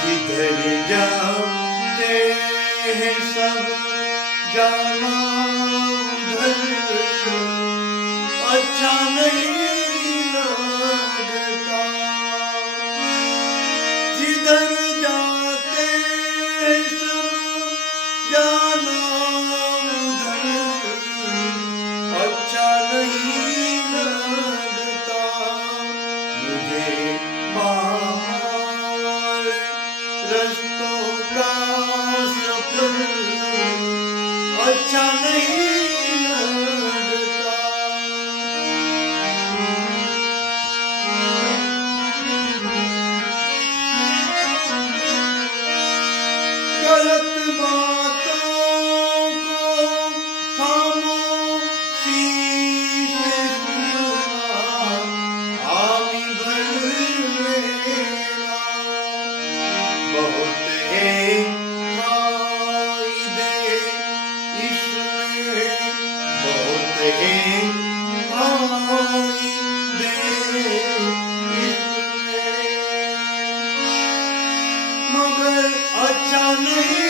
जिधर जाते हैं सब जाना उधर अच्छा नहीं लगता। जिधर जाते हैं सब जाना उधर अच्छा नहीं लगता। मुझे बाहर रस्तों का सफर अच्छा नहीं लगता। गलत बातों को खामोशी से सुनना, हामी भर लेना। बहुत है फायदे इसमें, बहुत है फायदे इसमें, मगर अच्छा नहीं